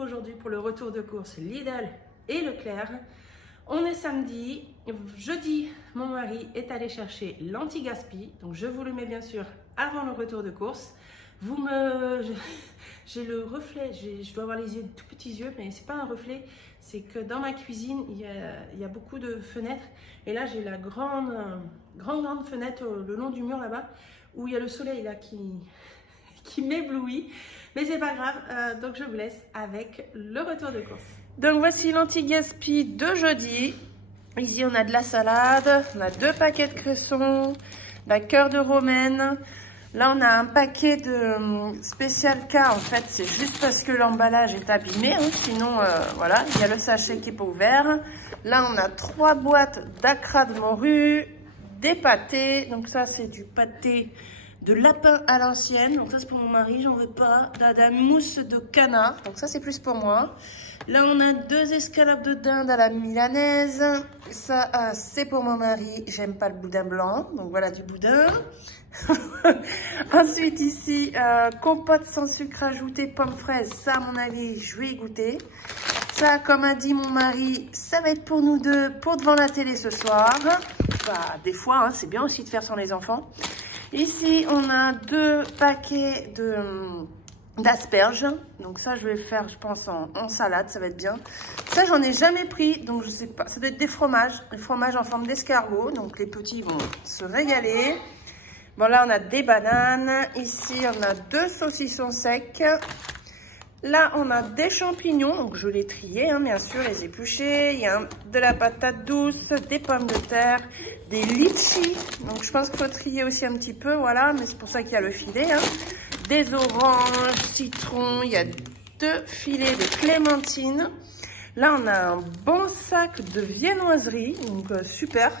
retrouve aujourd'hui pour le retour de course Lidl et Leclerc. On est samedi, jeudi, mon mari est allé chercher l'anti-gaspi, donc je vous le mets bien sûr avant le retour de course. J'ai le reflet, je dois avoir les yeux, tout petits yeux, mais c'est pas un reflet, c'est que dans ma cuisine, il y a beaucoup de fenêtres, et là j'ai la grande fenêtre le long du mur là-bas, où il y a le soleil là qui m'éblouit, mais c'est pas grave, donc je vous laisse avec le retour de course. Donc voici l'anti-gaspi de jeudi. Ici on a de la salade, on a 2 paquets de cressons, la cœur de romaine. Là on a un paquet de spécial K, en fait c'est juste parce que l'emballage est abîmé, hein. Sinon voilà, il y a le sachet qui est pas ouvert. Là on a 3 boîtes d'acra de morue, des pâtés, donc ça c'est du pâté de lapin à l'ancienne, donc ça c'est pour mon mari, j'en veux pas. Là, de la mousse de canard, donc ça c'est plus pour moi. Là on a 2 escalopes de dinde à la milanaise, ça c'est pour mon mari, j'aime pas le boudin blanc, donc voilà du boudin. Ensuite ici, compote sans sucre ajouté, pomme fraise, ça à mon avis je vais y goûter. Ça comme a dit mon mari, ça va être pour nous deux, pour devant la télé ce soir. Bah, des fois hein, c'est bien aussi de faire sans les enfants. Ici on a 2 paquets d'asperges, donc ça je vais le faire je pense en salade, ça va être bien. Ça j'en ai jamais pris, donc je sais pas, ça doit être des fromages en forme d'escargot, donc les petits vont se régaler. Bon là on a des bananes, ici on a 2 saucissons secs, là on a des champignons, donc je les trier hein, bien sûr, les éplucher, il y a de la patate douce, des pommes de terre, des litchis, donc je pense qu'il faut trier aussi un petit peu, voilà, mais c'est pour ça qu'il y a le filet, hein. Des oranges, citrons, il y a 2 filets de clémentine. Là, on a un bon sac de viennoiserie, donc super.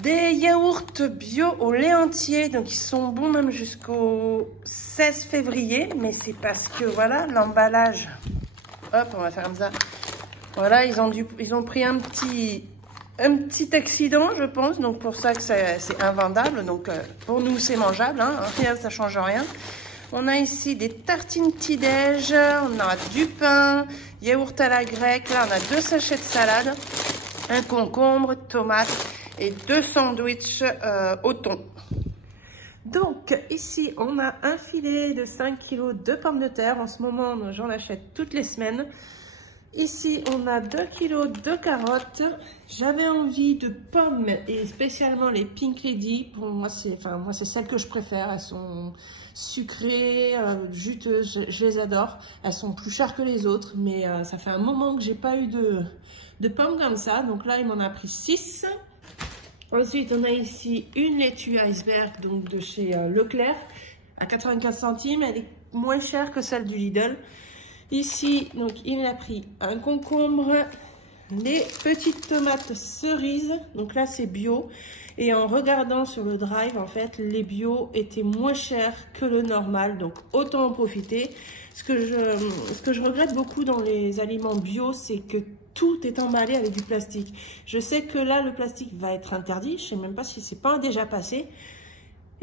Des yaourts bio au lait entier, donc ils sont bons même jusqu'au 16 février, mais c'est parce que voilà, l'emballage, hop, on va faire comme ça. Voilà, ils ont pris un petit accident, je pense, donc pour ça que c'est invendable. Donc pour nous, c'est mangeable, hein, ça change rien. On a ici des tartines petit-déj, on a du pain, yaourt à la grecque. Là, on a 2 sachets de salade, un concombre, tomate et 2 sandwichs au thon. Donc ici, on a un filet de 5 kg de pommes de terre. En ce moment, j'en achète toutes les semaines. Ici, on a 2 kg de carottes. J'avais envie de pommes et spécialement les Pink Lady. Pour moi, c'est celles que je préfère. Elles sont sucrées, juteuses. Je les adore. Elles sont plus chères que les autres, mais ça fait un moment que j'ai pas eu de pommes comme ça. Donc là, il m'en a pris 6. Ensuite, on a ici une laitue iceberg, donc de chez Leclerc, à 95 centimes. Elle est moins chère que celle du Lidl. Ici, donc, il a pris un concombre, des petites tomates cerises. Donc là, c'est bio. Et en regardant sur le drive, en fait, les bio étaient moins chers que le normal. Donc, autant en profiter. Ce que je regrette beaucoup dans les aliments bio, c'est que tout est emballé avec du plastique. Je sais que là, le plastique va être interdit. Je ne sais même pas si c'est pas déjà passé.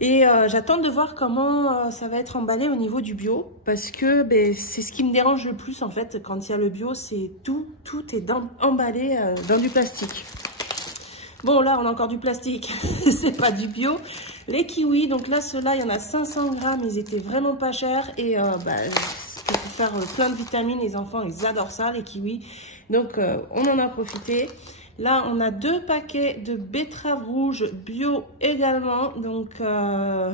Et j'attends de voir comment ça va être emballé au niveau du bio, parce que c'est ce qui me dérange le plus en fait quand il y a le bio, c'est tout est emballé dans du plastique. Bon là on a encore du plastique, c'est pas du bio. Les kiwis, donc là ceux-là il y en a 500 grammes, ils étaient vraiment pas chers et pour faire plein de vitamines, les enfants ils adorent ça les kiwis, donc on en a profité. Là, on a 2 paquets de betteraves rouges bio également. Donc, à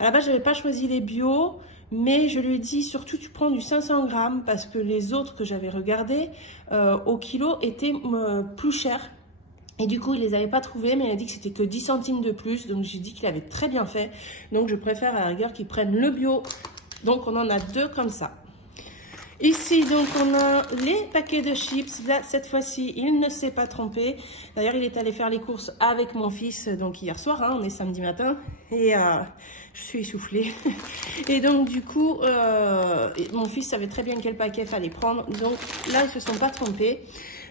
la base, je n'avais pas choisi les bio, mais je lui ai dit surtout tu prends du 500 grammes parce que les autres que j'avais regardés au kilo étaient plus chers. Et du coup, il les avait pas trouvés, mais il a dit que c'était que 10 centimes de plus. Donc, j'ai dit qu'il avait très bien fait. Donc, je préfère à la rigueur qu'ils prennent le bio. Donc, on en a 2 comme ça. Ici, donc, on a les paquets de chips. Là, cette fois-ci, il ne s'est pas trompé. D'ailleurs, il est allé faire les courses avec mon fils, donc hier soir, hein, on est samedi matin. Et je suis essoufflée. Et donc, du coup, mon fils savait très bien quel paquet fallait prendre. Donc, là, ils se sont pas trompés.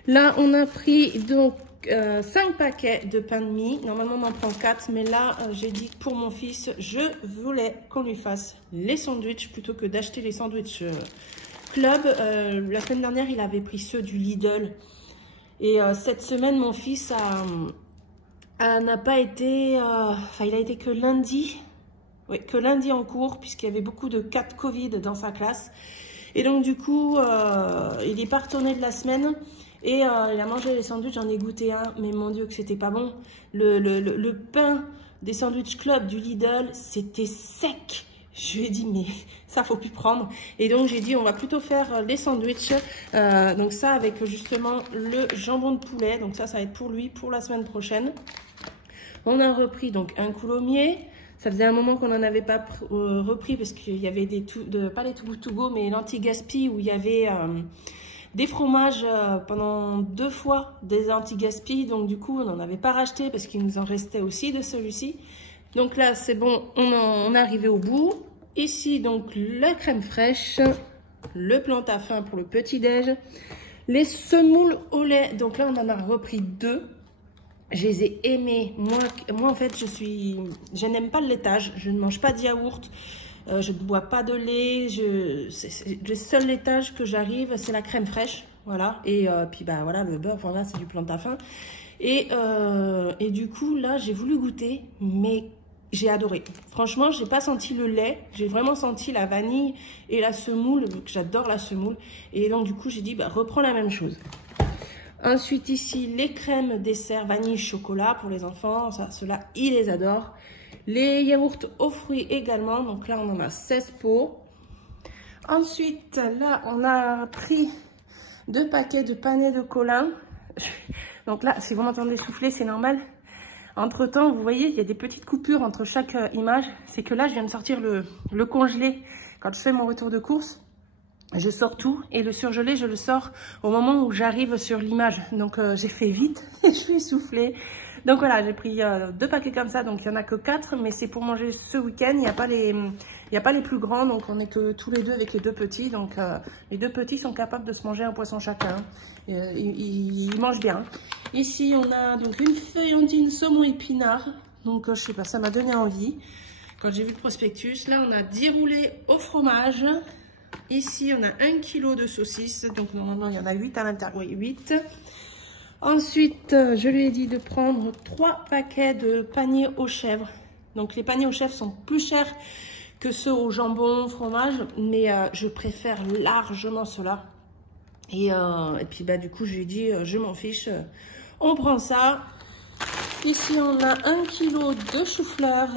Là, on a pris, donc, 5 paquets de pain de mie. Normalement, on en prend 4. Mais là, j'ai dit que pour mon fils, je voulais qu'on lui fasse les sandwichs plutôt que d'acheter les sandwichs Club. La semaine dernière, il avait pris ceux du Lidl. Et cette semaine, mon fils n'a pas été... Enfin, il a été que lundi. Oui, que lundi en cours, puisqu'il y avait beaucoup de cas de Covid dans sa classe. Et donc, du coup, il est pas retourné de la semaine. Et il a mangé les sandwichs, j'en ai goûté un. Mais mon Dieu, que c'était pas bon. Le pain des Sandwich Club du Lidl, c'était sec. Je lui ai dit, mais ça, faut plus prendre. Et donc, j'ai dit, on va plutôt faire les sandwichs. Donc, ça, avec justement le jambon de poulet. Donc, ça va être pour lui, pour la semaine prochaine. On a repris donc un coulommier. Ça faisait un moment qu'on n'en avait pas repris parce qu'il y avait pas les Too Good To Go, mais l'anti-gaspi où il y avait des fromages pendant 2 fois des anti-gaspi. Donc, du coup, on n'en avait pas racheté parce qu'il nous en restait aussi de celui-ci. Donc là, c'est bon, on est arrivé au bout. Ici, donc, la crème fraîche, le plantain pour le petit-déj, les semoules au lait. Donc là, on en a repris 2. Je les ai aimés. Moi en fait, je n'aime pas le laitage. Je ne mange pas de yaourt. Je ne bois pas de lait. Le seul laitage que j'arrive, c'est la crème fraîche. Voilà. Et puis, bah voilà, le beurre, voilà, c'est du plantain. Et du coup, là, j'ai voulu goûter, mais j'ai adoré. Franchement, j'ai pas senti le lait. J'ai vraiment senti la vanille et la semoule, vu que j'adore la semoule. Et donc, du coup, j'ai dit, bah, reprends la même chose. Ensuite, ici, les crèmes dessert vanille chocolat pour les enfants. Ça, ceux-là, ils les adorent. Les yaourts aux fruits également. Donc là, on en a 16 pots. Ensuite, là, on a pris 2 paquets de panais de Colin. Donc là, si vous m'entendez souffler, c'est normal. Entre temps, vous voyez, il y a des petites coupures entre chaque image. C'est que là, je viens de sortir le congelé. Quand je fais mon retour de course, je sors tout. Et le surgelé, je le sors au moment où j'arrive sur l'image. Donc, j'ai fait vite et je suis essoufflée. Donc voilà, j'ai pris 2 paquets comme ça. Donc, il n'y en a que 4. Mais c'est pour manger ce week-end. Il n'y a pas les plus grands. Donc, on est que tous les deux avec les 2 petits. Donc, les 2 petits sont capables de se manger un poisson chacun. Ils mangent bien. Ici, on a donc une feuilletine saumon épinard. Donc, je sais pas, ça m'a donné envie quand j'ai vu le prospectus. Là, on a 10 roulés au fromage. Ici, on a 1 kg de saucisses. Donc, normalement, il y en a 8 à l'intérieur. Oui, 8. Ensuite, je lui ai dit de prendre 3 paquets de paniers aux chèvres. Donc, les paniers aux chèvres sont plus chers que ceux au jambon, fromage. Mais je préfère largement ceux-là. Et puis, bah, du coup, je lui ai dit, je m'en fiche. On prend ça. Ici, on a 1 kg de chou-fleur.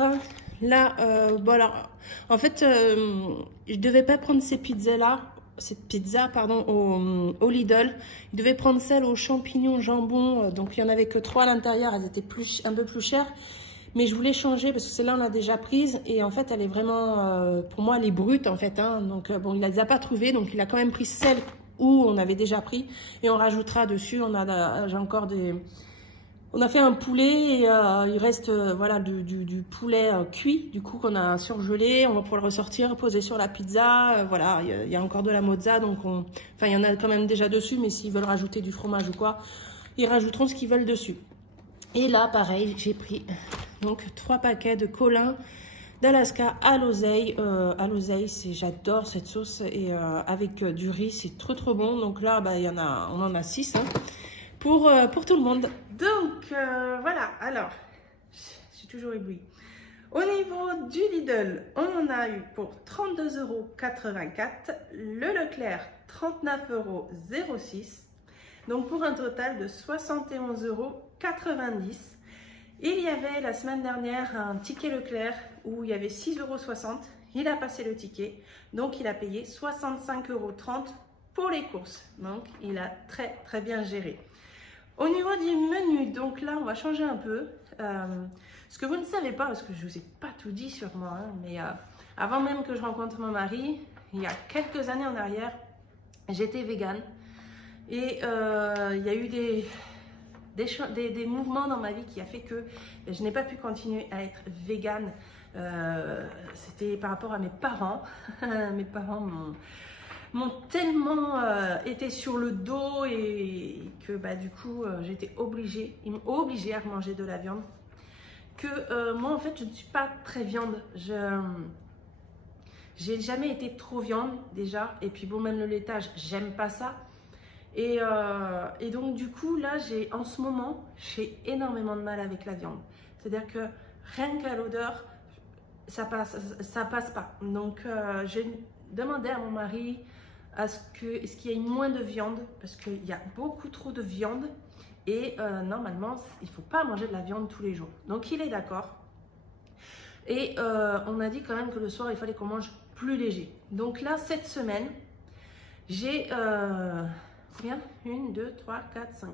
Là, voilà. En fait, je devais pas prendre cette pizza, pardon, au Lidl. Je devais prendre celle aux champignons jambon. Donc, il n'y en avait que 3 à l'intérieur. Elles étaient un peu plus chères. Mais je voulais changer parce que celle-là, on l'a déjà prise. Et en fait, elle est vraiment, pour moi, elle est brute, en fait. Hein. Donc, bon, il ne les a pas trouvées. Donc, il a quand même pris celle où on avait déjà pris. Et on rajoutera dessus. J'ai encore des... On a fait un poulet et il reste voilà, du poulet cuit, du coup qu'on a surgelé. On va pouvoir le ressortir, poser sur la pizza. Voilà, il y a encore de la mozza, donc enfin il y en a quand même déjà dessus, mais s'ils veulent rajouter du fromage ou quoi, ils rajouteront ce qu'ils veulent dessus. Et là, pareil, j'ai pris donc 3 paquets de Colin d'Alaska à l'oseille. J'adore cette sauce et avec du riz, c'est trop bon. Donc là, bah, on en a 6 hein, pour tout le monde. Donc, voilà, alors, je suis toujours éblouie. Au niveau du Lidl, on en a eu pour 32,84 €, le Leclerc 39,06 €, donc pour un total de 71,90 €. Il y avait la semaine dernière un ticket Leclerc où il y avait 6,60 €, il a passé le ticket, donc il a payé 65,30 € pour les courses, donc il a très bien géré. Au niveau du menu, donc là, on va changer un peu. Ce que vous ne savez pas, parce que je ne vous ai pas tout dit sur moi, hein, mais avant même que je rencontre mon mari, il y a quelques années en arrière, j'étais végane. Et il y a eu des mouvements dans ma vie qui a fait que je n'ai pas pu continuer à être végane. C'était par rapport à mes parents. Mes parents m'ont tellement été sur le dos et que bah, du coup j'étais obligée, ils m'ont obligée à manger de la viande, que moi en fait je ne suis pas très viande. J'ai jamais été trop viande déjà. Et puis bon, même le laitage, j'aime pas ça. Et donc du coup, là, en ce moment, j'ai énormément de mal avec la viande. C'est-à-dire que rien qu'à l'odeur, ça passe pas. Donc j'ai demandé à mon mari est-ce qu'il y ait moins de viande, parce qu'il y a beaucoup trop de viande. Et normalement, il ne faut pas manger de la viande tous les jours. Donc il est d'accord. Et on a dit quand même que le soir, il fallait qu'on mange plus léger. Donc là, cette semaine, j'ai... combien? 1, 2, 3, 4, 5.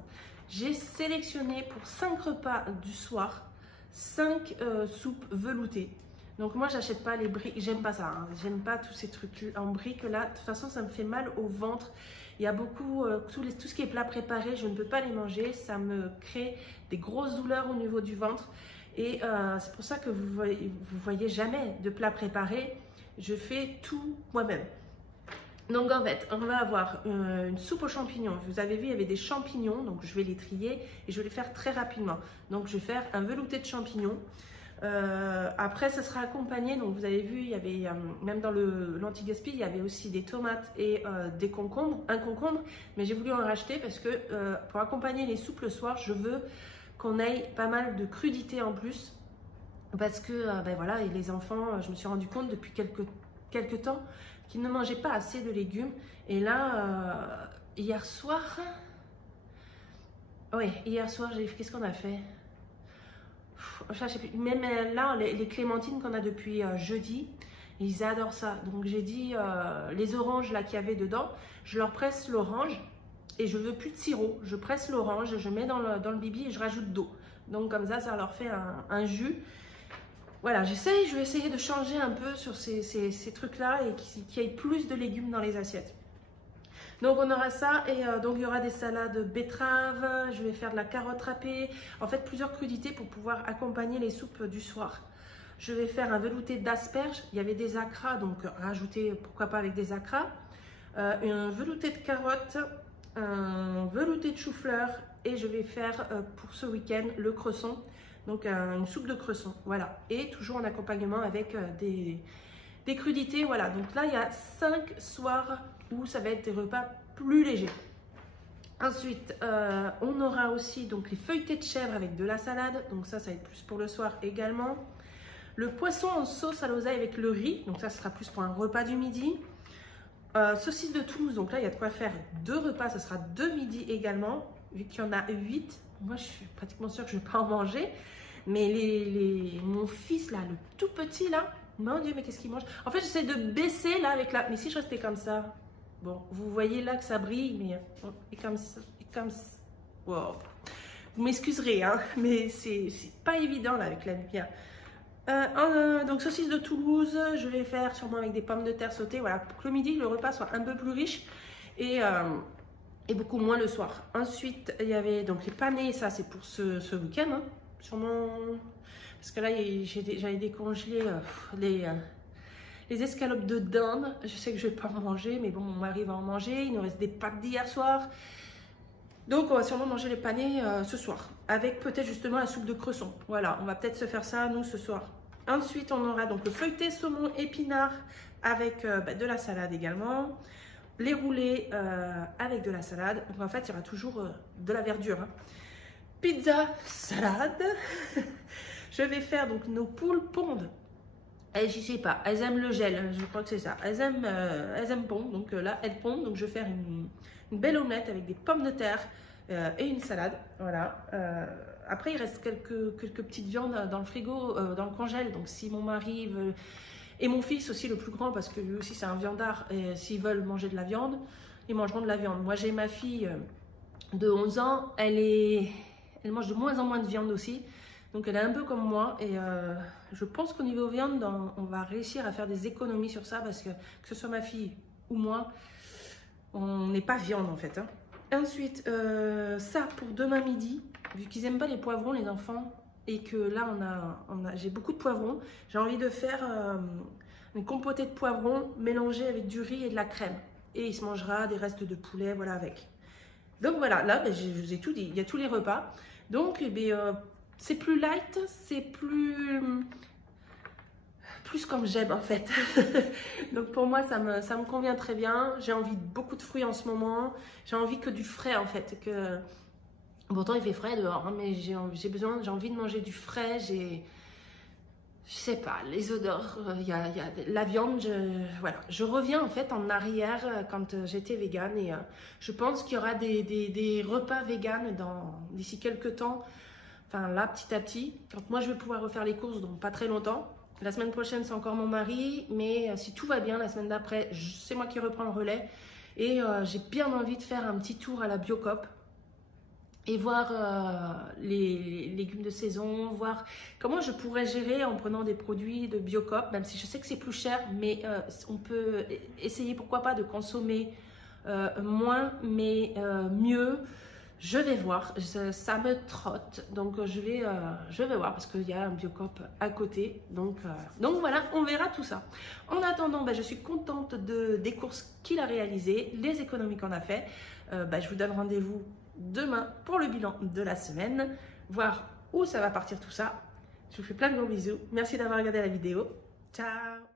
J'ai sélectionné pour 5 repas du soir, 5 soupes veloutées. Donc moi, j'achète pas les briques, j'aime pas ça. Hein. J'aime pas tous ces trucs en briques là. De toute façon, ça me fait mal au ventre. Il y a beaucoup, tout ce qui est plat préparé, je ne peux pas les manger. Ça me crée des grosses douleurs au niveau du ventre. Et c'est pour ça que vous voyez jamais de plat préparé. Je fais tout moi-même. Donc en fait, on va avoir une soupe aux champignons. Vous avez vu, il y avait des champignons, donc je vais les trier et je vais les faire très rapidement. Donc je vais faire un velouté de champignons. Après, ça sera accompagné, donc vous avez vu, il y avait, même dans l'anti-gaspi, il y avait aussi des tomates et des concombres, un concombre, mais j'ai voulu en racheter parce que pour accompagner les soupes le soir, je veux qu'on ait pas mal de crudité en plus, parce que ben voilà, et les enfants, je me suis rendu compte depuis quelques temps qu'ils ne mangeaient pas assez de légumes, et là, hier soir, qu'est-ce qu'on a fait? Je sais plus. Même là, les clémentines qu'on a depuis jeudi, ils adorent ça. Donc j'ai dit, les oranges là qu'il y avait dedans, je leur presse l'orange et je veux plus de sirop. Je presse l'orange, je mets dans le bibi et je rajoute d'eau. Donc comme ça leur fait un jus. Voilà, je vais essayer de changer un peu sur ces trucs-là et qu'il y ait plus de légumes dans les assiettes. Donc on aura ça, et donc il y aura des salades betteraves, je vais faire de la carotte râpée, en fait plusieurs crudités pour pouvoir accompagner les soupes du soir. Je vais faire un velouté d'asperges, il y avait des acras, donc rajouter pourquoi pas avec des acras, un velouté de carottes, un velouté de chou-fleur, et je vais faire pour ce week-end le cresson, donc une soupe de cresson, voilà, et toujours en accompagnement avec des crudités, voilà. Donc là il y a 5 soirs où ça va être des repas plus légers. Ensuite, on aura aussi donc les feuilletés de chèvre avec de la salade. Donc ça va être plus pour le soir également. Le poisson en sauce à l'oseille avec le riz. Donc ça sera plus pour un repas du midi. Saucisse de Toulouse. Donc là, il y a de quoi faire 2 repas. Ça sera 2 midis également. Vu qu'il y en a 8. Moi, je suis pratiquement sûre que je ne vais pas en manger. Mais mon fils, là, le tout petit, là, mon Dieu, mais qu'est-ce qu'il mange? En fait, j'essaie de baisser là avec la... Mais si je restais comme ça... Bon, vous voyez là que ça brille, mais et comme ça, wow. Vous m'excuserez, hein, mais c'est pas évident là avec la lumière. Donc saucisse de Toulouse, je vais faire sûrement avec des pommes de terre sautées, voilà, pour que le midi, le repas soit un peu plus riche et beaucoup moins le soir. Ensuite, il y avait donc les panés, ça c'est pour ce week-end, hein, sûrement, parce que là, j'avais décongelé les escalopes de dinde. Je sais que je ne vais pas en manger, mais bon, mon mari va en manger. Il nous reste des pâtes d'hier soir. Donc, on va sûrement manger les panés ce soir, avec peut-être justement la soupe de cresson. Voilà, on va peut-être se faire ça, nous, ce soir. Ensuite, on aura donc le feuilleté saumon épinard avec de la salade également. Les roulés avec de la salade. Donc, en fait, il y aura toujours de la verdure. Hein. Pizza, salade. Je vais faire donc nos poules pondes. Je sais pas, elles aiment le gel, je crois que c'est ça. Elles aiment pondre, donc là, elles pondent. Donc je vais faire une belle omelette avec des pommes de terre et une salade. Voilà. Après, il reste quelques petites viandes dans le frigo, dans le congèle. Donc si mon mari veut, et mon fils aussi, le plus grand, parce que lui aussi c'est un viandard, et s'ils veulent manger de la viande, ils mangeront de la viande. Moi, j'ai ma fille de 11 ans, elle mange de moins en moins de viande aussi. Donc elle est un peu comme moi, et je pense qu'au niveau viande, on va réussir à faire des économies sur ça, parce que ce soit ma fille ou moi, on n'est pas viande en fait. Hein. Ensuite, ça pour demain midi, vu qu'ils n'aiment pas les poivrons les enfants, et que là j'ai beaucoup de poivrons, j'ai envie de faire une compotée de poivrons mélangée avec du riz et de la crème. Et il se mangera des restes de poulet, voilà, avec. Donc voilà, là ben, je vous ai tout dit, il y a tous les repas. Donc c'est plus light, c'est plus plus comme j'aime en fait. Donc pour moi, ça me convient très bien. J'ai envie de beaucoup de fruits en ce moment. J'ai envie que du frais en fait. Pourtant, il fait frais dehors, hein, mais j'ai envie de manger du frais. Je sais pas, les odeurs, il y a la viande, voilà. Je reviens en fait en arrière quand j'étais végane et je pense qu'il y aura des repas véganes d'ici quelques temps, enfin là petit à petit. Donc moi je vais pouvoir refaire les courses donc pas très longtemps. La semaine prochaine c'est encore mon mari, mais si tout va bien la semaine d'après, c'est moi qui reprends le relais et j'ai bien envie de faire un petit tour à la Biocoop. Et voir les légumes de saison, voir comment je pourrais gérer en prenant des produits de Biocoop, même si je sais que c'est plus cher, mais on peut essayer, pourquoi pas, de consommer moins, mais mieux. Je vais voir, ça me trotte, donc je vais voir parce qu'il y a un Biocoop à côté, donc voilà, on verra tout ça. En attendant, je suis contente des courses qu'il a réalisées, les économies qu'on a fait. Je vous donne rendez-vous demain pour le bilan de la semaine, voir où ça va partir tout ça. Je vous fais plein de gros bisous. Merci d'avoir regardé la vidéo. Ciao!